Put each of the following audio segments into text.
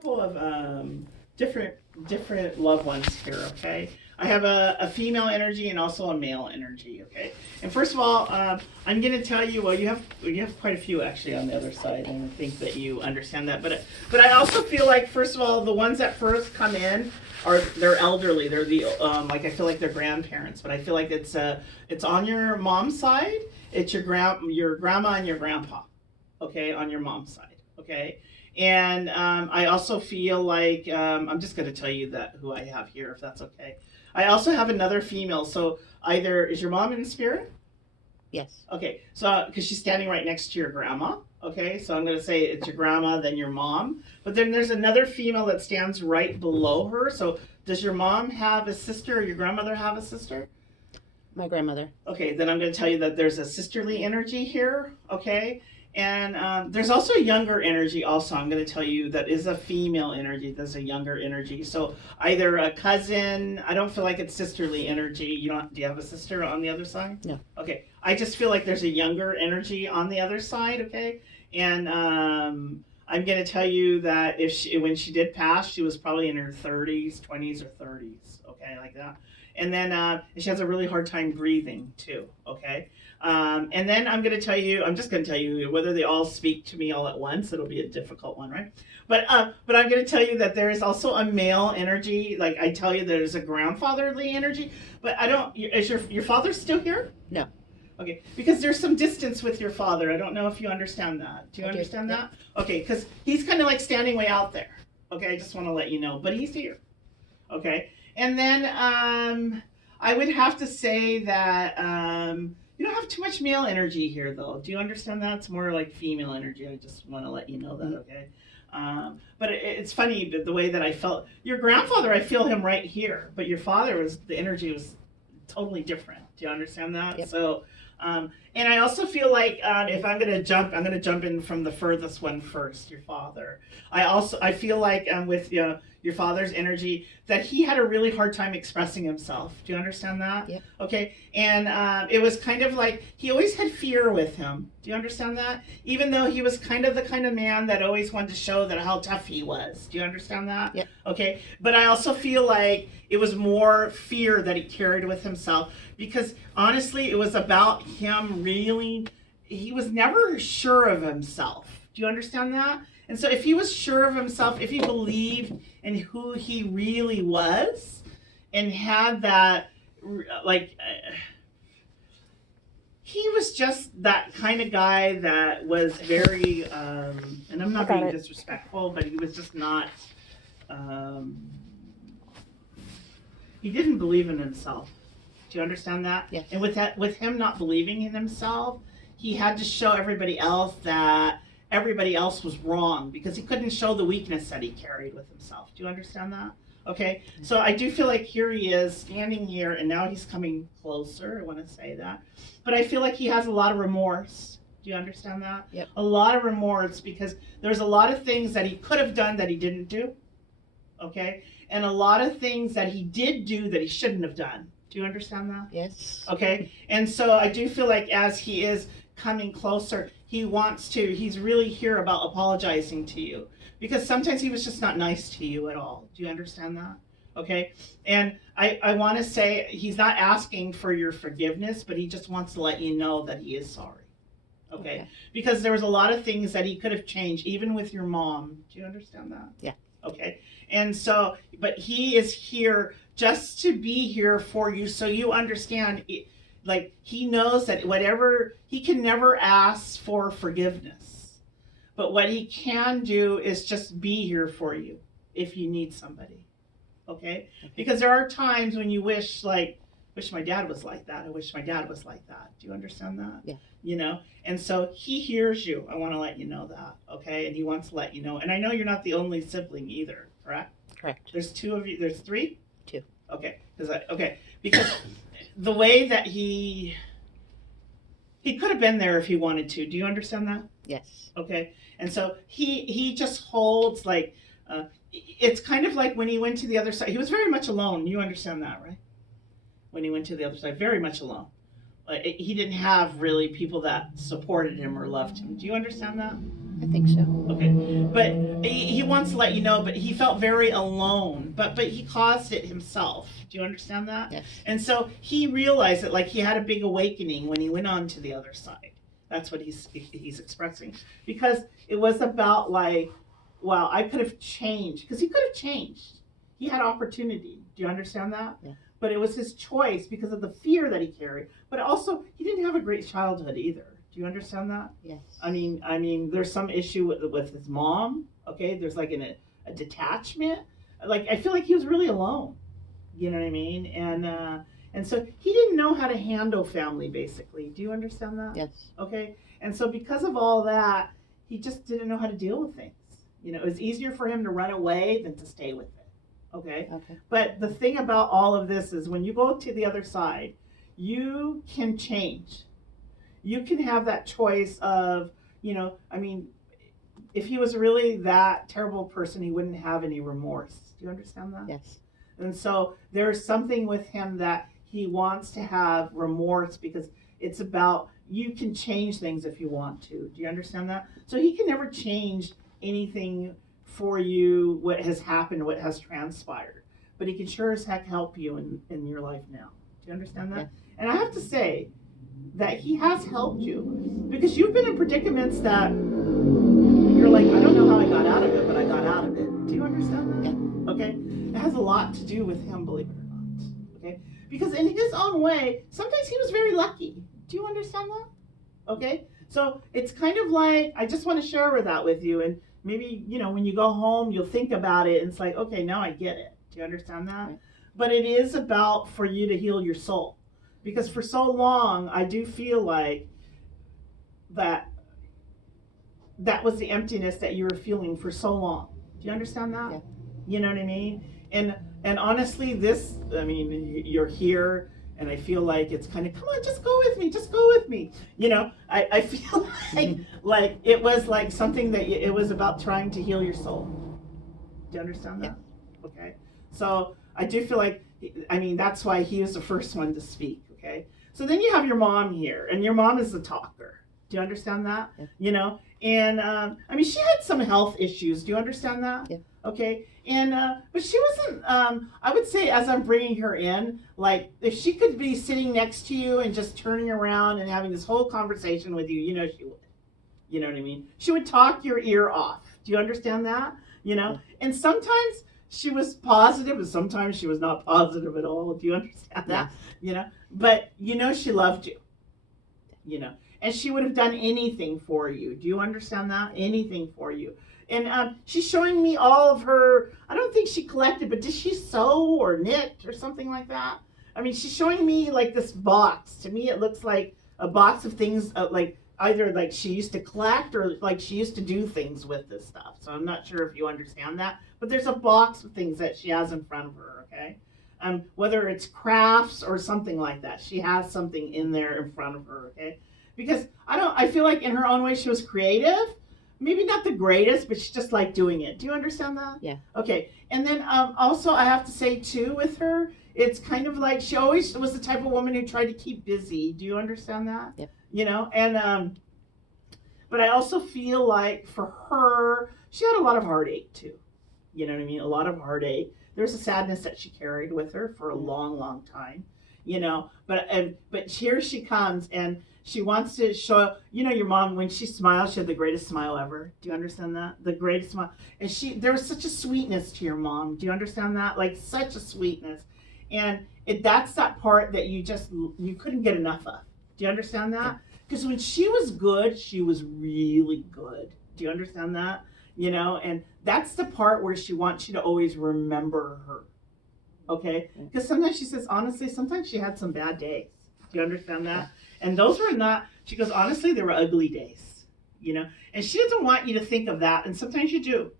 couple of different loved ones here, okay? I have a female energy and also a male energy, okay? And first of all, I'm going to tell you, well, you have quite a few actually on the other side, and I think that you understand that. But I also feel like, first of all, the ones that first come in they're elderly. They're the like I feel like they're grandparents, but I feel like it's on your mom's side. It's your grandma and your grandpa, okay, on your mom's side, okay. And I also feel like I'm just going to tell you that who I have here, if that's okay. I also have another female. So either is your mom in spirit? Yes. Okay. So because she's standing right next to your grandma. Okay. So I'm going to say it's your grandma, then your mom. But then there's another female that stands right below her. So does your mom have a sister or your grandmother have a sister? My grandmother. Okay. Then I'm going to tell you that there's a sisterly energy here. Okay. And there's also a younger energy also. I'm going to tell you that is a female energy. There's a younger energy. So either a cousin. I don't feel like it's sisterly energy. Do you have a sister on the other side? No. Okay. I just feel like there's a younger energy on the other side. Okay. And I'm going to tell you that when she did pass, she was probably in her 30s, 20s, or 30s. Okay, like that. And then she has a really hard time breathing too. Okay. And then I'm just going to tell you whether they all speak to me all at once. It'll be a difficult one, right? But I'm going to tell you that there is also a male energy. Like I tell you, there's a grandfatherly energy. But is your father still here? No. Okay, because there's some distance with your father. I don't know if you understand that. Do you understand that? Okay, because he's kind of like standing way out there. Okay, I just want to let you know. But he's here. Okay, and then I would have to say that you don't have too much male energy here, though. Do you understand that? It's more like female energy. I just want to let you know that, okay? But it's funny the way that I felt. Your grandfather, I feel him right here. But your father, the energy was totally different. Do you understand that? Yep. So, and I also feel like if I'm going to jump in from the furthest one first, your father. I feel like with your father's energy, that he had a really hard time expressing himself. Do you understand that? Yep. Okay. And it was kind of like he always had fear with him. Do you understand that? Even though he was kind of the kind of man that always wanted to show that how tough he was. Do you understand that? Yep. Okay. But I also feel like it was more fear that he carried with himself, because honestly, it was about him really. He was never sure of himself. Do you understand that? And so if he was sure of himself, if he believed in who he really was and had that, he was just that kind of guy that was very, and I'm not being disrespectful, but he was just not, he didn't believe in himself. Do you understand that? Yes. And with him not believing in himself, he had to show everybody else that everybody else was wrong, because he couldn't show the weakness that he carried with himself. Do you understand that? Okay, so I do feel like here he is standing here, and now he's coming closer. I want to say that. But I feel like he has a lot of remorse. Do you understand that? Yep. A lot of remorse, because there's a lot of things that he could have done that he didn't do. Okay, and a lot of things that he did do that he shouldn't have done. Do you understand that? Yes. Okay, and so I do feel like as he is coming closer, he's really here about apologizing to you, because sometimes he was just not nice to you at all. Do you understand that? Okay, and I want to say he's not asking for your forgiveness, but he just wants to let you know that he is sorry. Okay, because there was a lot of things that he could have changed, even with your mom. Do you understand that? Yeah. Okay, and so, but he is here just to be here for you, so you understand it. Like, he knows that he can never ask for forgiveness. But what he can do is just be here for you if you need somebody. Okay? Because there are times when you wish my dad was like that. I wish my dad was like that. Do you understand that? Yeah. And so he hears you. I want to let you know that. Okay? And he wants to let you know. And I know you're not the only sibling either, correct? Correct. There's two of you. There's three? Two. Okay. Because the way that he could have been there if he wanted to. Do you understand that? Yes. Okay. And so he just holds it's kind of like when he went to the other side. He was very much alone. You understand that, right? When he went to the other side, very much alone. he didn't have really people that supported him or loved him. Do you understand that? I think so. Okay, but he wants to let you know, but he felt very alone, but he caused it himself. Do you understand that? Yes. And so he realized that, like, he had a big awakening when he went on to the other side. That's what he's expressing, because it was about, like, well, I could have changed, because he could have changed. He had opportunity. Do you understand that? Yeah. But it was his choice because of the fear that he carried. But also, he didn't have a great childhood either. Do you understand that? Yes. I mean, there's some issue with his mom. Okay, there's like a detachment. Like, I feel like he was really alone. You know what I mean? And so he didn't know how to handle family, basically. Do you understand that? Yes. Okay, and so because of all that, he just didn't know how to deal with things. You know, it was easier for him to run away than to stay with it. Okay. Okay. But the thing about all of this is, when you go to the other side, you can change. You can have that choice of, you know, I mean, if he was really that terrible person, he wouldn't have any remorse. Do you understand that? Yes. And so there's something with him that he wants to have remorse, because it's about, you can change things if you want to. Do you understand that? So he can never change anything for you, what has happened, what has transpired. But he can sure as heck help you in your life now. Do you understand that? Yeah. And I have to say that he has helped you, because you've been in predicaments that you're like, I don't know how I got out of it, but I got out of it. Do you understand that? Yeah. Okay? It has a lot to do with him, believe it or not. Okay? Because in his own way, sometimes he was very lucky. Do you understand that? Okay? So it's kind of like, I just want to share that with you, and maybe, you know, when you go home, you'll think about it, and it's like, okay, now I get it. Do you understand that? Right. But it is about for you to heal your soul. Because for so long, I do feel like that was the emptiness that you were feeling for so long. Do you understand that? Yeah. You know what I mean? And honestly, this, I mean, you're here, and I feel like it's kind of, come on, just go with me, just go with me. You know, I feel like it was like something that it was about trying to heal your soul. Do you understand that? Yeah. Okay. So I do feel like, I mean, that's why he was the first one to speak. Okay. So then you have your mom here, and your mom is the talker. Do you understand that? Yeah. You know, and I mean, she had some health issues. Do you understand that? Yeah. Okay. And but she wasn't. I would say, as I'm bringing her in, like, if she could be sitting next to you and just turning around and having this whole conversation with you, you know, she would. You know what I mean? She would talk your ear off. Do you understand that? You know. Yeah. And sometimes she was positive, and sometimes she was not positive at all. Do you understand that? Yes. You know. But you know, she loved you. You know. And she would have done anything for you. Do you understand that? Anything for you. And she's showing me all of her, I don't think she collected, but did she sew or knit or something like that? I mean, she's showing me like this box. To me, it looks like a box of things, like either like she used to collect or like she used to do things with this stuff. So I'm not sure if you understand that. But there's a box of things that she has in front of her, okay? Whether it's crafts or something like that. She has something in there in front of her, okay? Because I feel like in her own way she was creative. Maybe not the greatest, but she just liked doing it. Do you understand that? Yeah. Okay. And then also I have to say too with her, it's kind of like she always was the type of woman who tried to keep busy. Do you understand that? Yep. You know, and but I also feel like for her, she had a lot of heartache too. You know what I mean? A lot of heartache. There's a sadness that she carried with her for a long, long time. You know, but here she comes, and she wants to show, you know, your mom, when she smiles, she had the greatest smile ever. Do you understand that? The greatest smile. And there was such a sweetness to your mom. Do you understand that? Like, such a sweetness. And that's that part that you couldn't get enough of. Do you understand that? Because when she was good, she was really good. Do you understand that? You know, and that's the part where she wants you to always remember her. Okay? Because sometimes she says, honestly, sometimes she had some bad days. Do you understand that? And those were not, she goes, honestly, they were ugly days, you know? And she doesn't want you to think of that. And sometimes you do,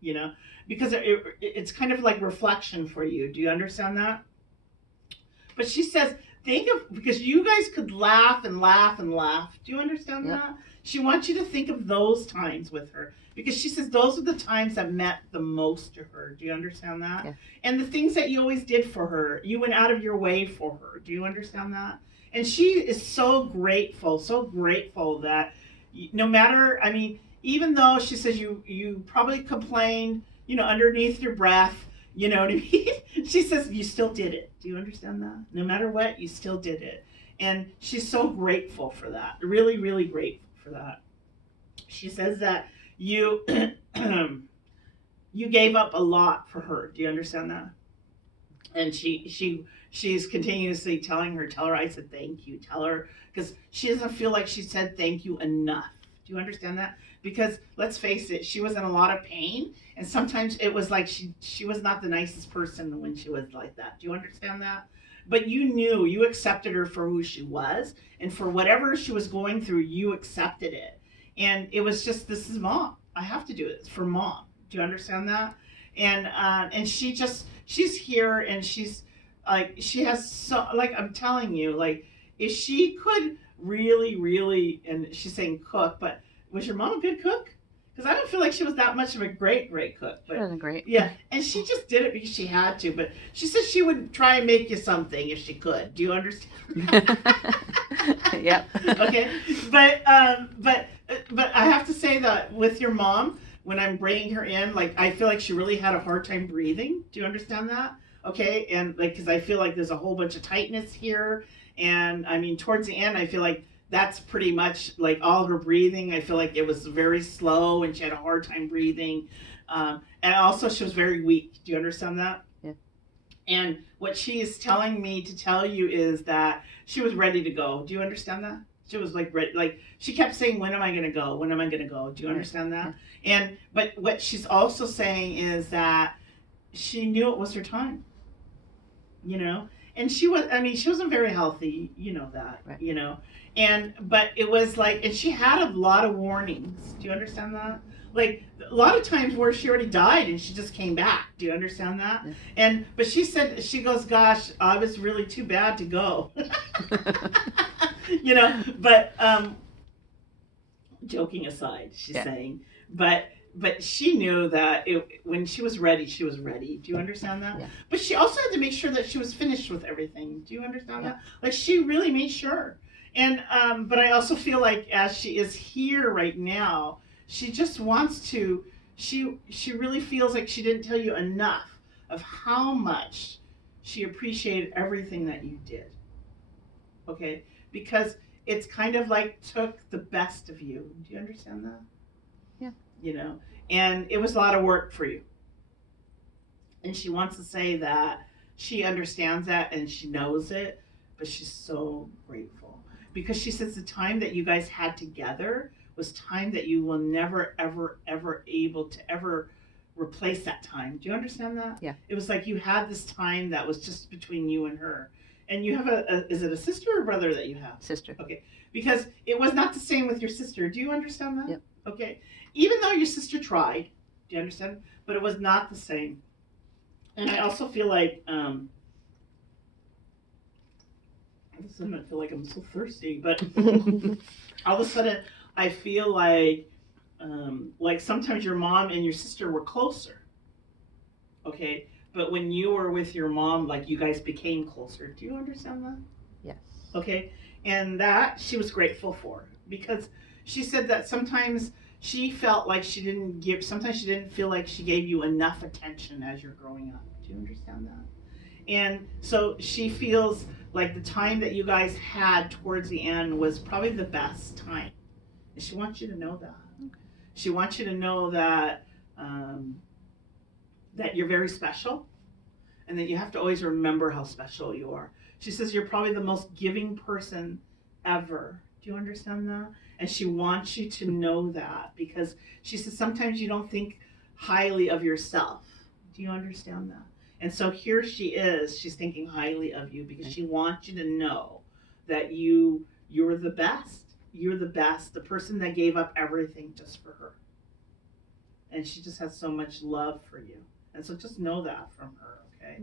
you know? Because it's kind of like reflection for you. Do you understand that? But she says, because you guys could laugh and laugh and laugh. Do you understand that? She wants you to think of those times with her. Because she says those are the times that meant the most to her. Do you understand that? Yeah. And the things that you always did for her, you went out of your way for her. Do you understand that? And she is so grateful that no matter, I mean, even though she says you probably complained, underneath your breath, you know what I mean? She says you still did it. Do you understand that? No matter what, you still did it. And she's so grateful for that. Really, really grateful for that. She says that you you gave up a lot for her. Do you understand that? And she's continuously telling her, tell her I said thank you. Tell her, because she doesn't feel like she said thank you enough. Do you understand that? Because let's face it, she was in a lot of pain, and sometimes it was like she was not the nicest person when she was like that. Do you understand that? But you accepted her for who she was, and for whatever she was going through, you accepted it. And it was just, this is mom. I have to do it. It's for mom. Do you understand that? And she's here, and she's like, she has so, like, I'm telling you, like, if she could really, and she's saying cook, but was your mom a good cook? Because I don't feel like she was that much of a great cook. But, She wasn't great. yeah, and she just did it because she had to. But she said she would try and make you something if she could. Do you understand? Yep. Okay, but I have to say that with your mom, when I'm bringing her in, like, I feel like she really had a hard time breathing. Do you understand that? Okay, and like, because I feel like there's a whole bunch of tightness here, and I mean, towards the end, I feel like that's pretty much like all her breathing. I feel like it was very slow, and she had a hard time breathing, and also she was very weak. Do you understand that? Yeah. And what she is telling me to tell you is that she was ready to go. Do you understand that? She was like ready, like she kept saying, "When am I gonna go? When am I gonna go?" Do you understand that? Yeah. But what she's also saying is that she knew it was her time. And she wasn't very healthy, that, Right. but it was like, and she had a lot of warnings. Do you understand that? Like, a lot of times where she already died and she just came back. Do you understand that? Yeah. But she said, she goes, gosh, I was really too bad to go. But joking aside, she's saying, but she knew that when she was ready, she was ready. Do you understand that? Yeah. But she also had to make sure that she was finished with everything. Do you understand Yeah. that? Like, she really made sure. And but I also feel like as she is here right now, she just wants to. She really feels like she didn't tell you enough of how much she appreciated everything that you did. Okay, because it's kind of like took the best of you. Do you understand that? Yeah. And it was a lot of work for you. And she wants to say that she understands that and she knows it, but she's so grateful. Because she says the time that you guys had together was time that you will never, ever, ever able to ever replace that time. Do you understand that? Yeah. It was like you had this time that was just between you and her. And you have is it a sister or brother that you have? Sister. Okay. Because it was not the same with your sister. Do you understand that? Yep. Okay. Even though your sister tried, do you understand? But it was not the same. And I also feel like, all of a sudden I feel like I'm so thirsty, but all of a sudden I feel like sometimes your mom and your sister were closer. Okay. But when you were with your mom, like, you guys became closer. Do you understand that? Yes. Okay. And that she was grateful for, because she said that sometimes she felt like sometimes she didn't feel like she gave you enough attention as you're growing up. Do you understand that? And so she feels like the time that you guys had towards the end was probably the best time. And she wants you to know that. Okay. She wants you to know that that you're very special, and that you have to always remember how special you are. She says you're probably the most giving person ever. Do you understand that? And she wants you to know that, because she says sometimes you don't think highly of yourself. Do you understand that? And so here she is. She's thinking highly of you because she wants you to know that you're the best. You're the best. The person that gave up everything just for her. And she just has so much love for you. And so just know that from her, okay?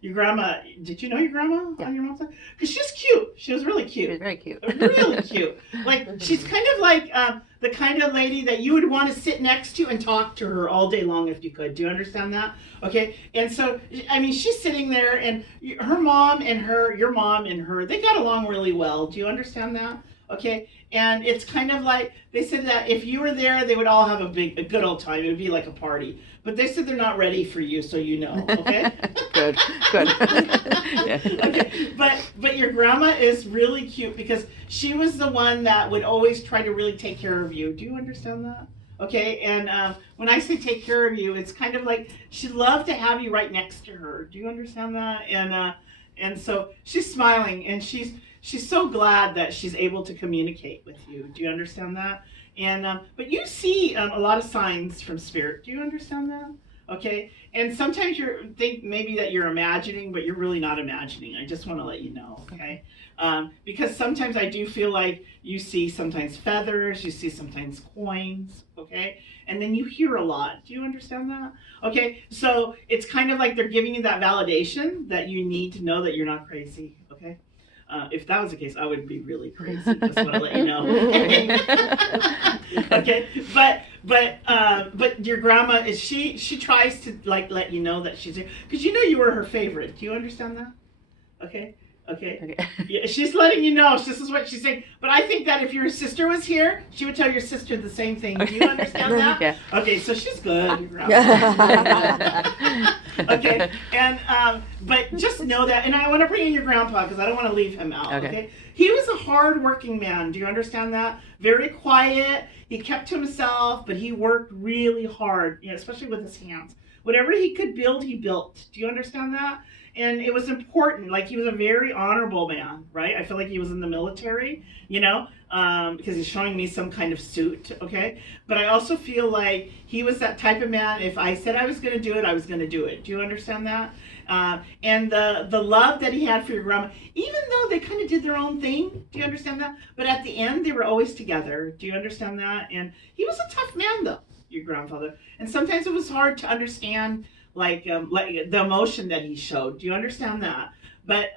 Your grandma, did you know your grandma on your mom's side? Because she's cute. She was really cute. She was very cute. Really cute. Like, she's kind of like the kind of lady that you would want to sit next to and talk to her all day long if you could. Do you understand that? Okay. And so, I mean, she's sitting there, and her mom and your mom and her, they got along really well. Do you understand that? Okay. And it's kind of like, they said that if you were there, they would all have a good old time. It would be like a party. But they said they're not ready for you, so you know, okay? Good. Yeah. Okay, but your grandma is really cute because she was the one that would always try to really take care of you. Do you understand that? Okay, and when I say take care of you, it's kind of like she loved to have you right next to her. Do you understand that? And so she's smiling, and she's so glad that she's able to communicate with you. Do you understand that? And but you see a lot of signs from spirit. Do you understand that? Okay. And sometimes you think maybe that you're imagining, but you're really not imagining. I just want to let you know. Okay. Because sometimes I do feel like you see sometimes feathers, you see sometimes coins. Okay. And then you hear a lot. Do you understand that? Okay. So it's kind of like they're giving you that validation that you need to know that you're not crazy. Okay. If that was the case, I would be really crazy. Just want to let you know. Okay, but your grandma is she tries to like let you know that she's here because you know you were her favorite. Do you understand that? Okay. Yeah, she's letting you know. This is what she's saying. But I think that if your sister was here, she would tell your sister the same thing. Do you understand that? Yeah. Okay, so she's good. Your grandma. Okay, and but just know that, and I want to bring in your grandpa because I don't want to leave him out. Okay. He was a hard-working man. Do you understand that? Very quiet. He kept to himself, but he worked really hard. You know, especially with his hands. Whatever he could build, he built. Do you understand that? And it was important. Like, he was a very honorable man, right? I feel like he was in the military, you know, because he's showing me some kind of suit, okay? But I also feel like he was that type of man, if I said I was going to do it, I was going to do it. Do you understand that? And the love that he had for your grandma, even though they kind of did their own thing, do you understand that? But at the end, they were always together. Do you understand that? And he was a tough man, though, your grandfather. And sometimes it was hard to understand like the emotion that he showed. Do you understand that? But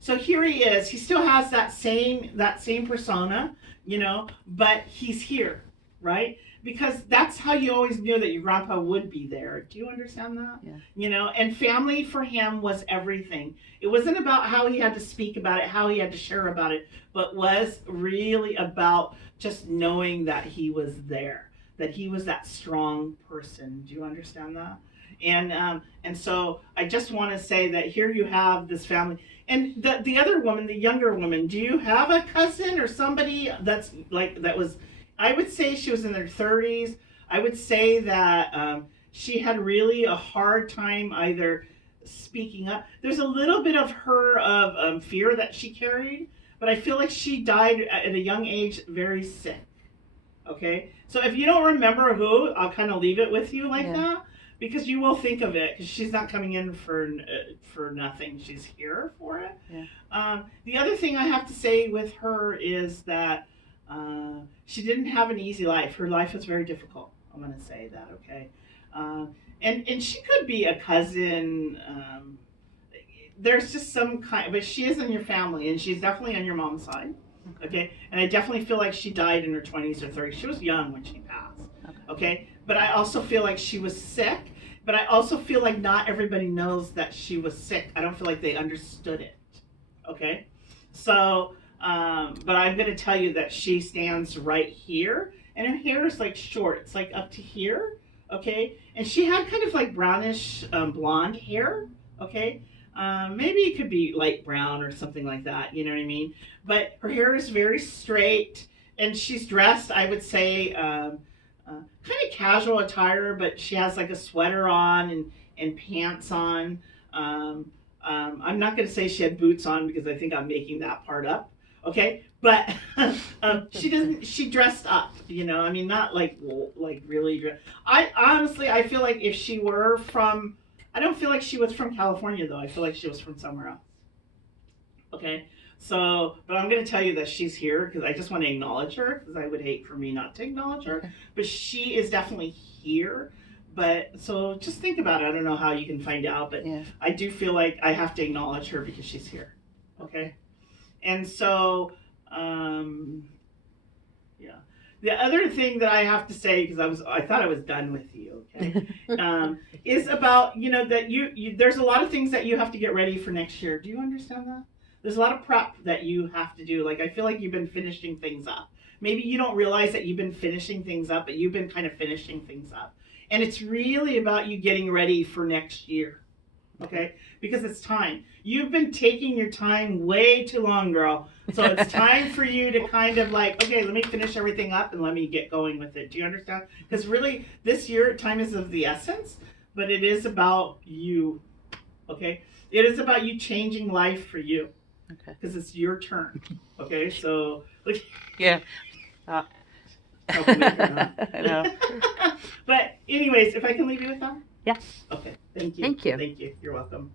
so here he is. He still has that same persona, you know, but he's here, right? Because that's how you always knew that your grandpa would be there. Do you understand that? Yeah. You know, and family for him was everything. It wasn't about how he had to speak about it, how he had to share about it, but was really about just knowing that he was there, that he was that strong person. Do you understand that? And so I just want to say that here you have this family. And the other woman, the younger woman, do you have a cousin or somebody that's like, that was, I would say she was in her 30s. I would say that she had really a hard time either speaking up. There's a little bit of her of fear that she carried, but I feel like she died at a young age very sick. Okay? So if you don't remember who, I'll kind of leave it with you like that. Because you will think of it, because she's not coming in for nothing. She's here for it. Yeah. The other thing I have to say with her is that she didn't have an easy life. Her life was very difficult. I'm going to say that, okay? And she could be a cousin. There's just some kind, but she is in your family, and she's definitely on your mom's side, okay? And I definitely feel like she died in her 20s or 30s. She was young when she passed, okay? But I also feel like she was sick, but I also feel like not everybody knows that she was sick. I don't feel like they understood it, okay? So, but I'm going to tell you that she stands right here, and her hair is like short. It's like up to here, okay? And she had kind of like brownish blonde hair, okay? Maybe it could be light brown or something like that, you know what I mean? But her hair is very straight, and she's dressed, I would say, kind of casual attire, but she has like a sweater on and pants on. I'm not going to say she had boots on because I think I'm making that part up, okay? But she dressed up, you know, I mean, not like really dressed. I honestly, I feel like if she were from, I don't feel like she was from California though. I feel like she was from somewhere else, okay? So, but I'm going to tell you that she's here because I just want to acknowledge her because I would hate for me not to acknowledge her. Okay. But she is definitely here. But so just think about it. I don't know how you can find out, but I do feel like I have to acknowledge her because she's here. Okay. And so, yeah. The other thing that I have to say, because I thought I was done with you, okay, is about that there's a lot of things that you have to get ready for next year. Do you understand that? There's a lot of prep that you have to do. Like I feel like you've been finishing things up. Maybe you don't realize that you've been finishing things up, but you've been kind of finishing things up, and it's really about you getting ready for next year. Okay, because it's time. You've been taking your time way too long, girl. So it's time for you to kind of like, okay, let me finish everything up and let me get going with it. Do you understand? Because really, this year, time is of the essence, but it is about you. Okay, it is about you changing life for you. Okay. Because it's your turn. Okay, so Yeah. troublemaker, huh? I know. But anyways, if I can leave you with that. Yeah. Okay. Thank you. Thank you. Thank you. You're welcome.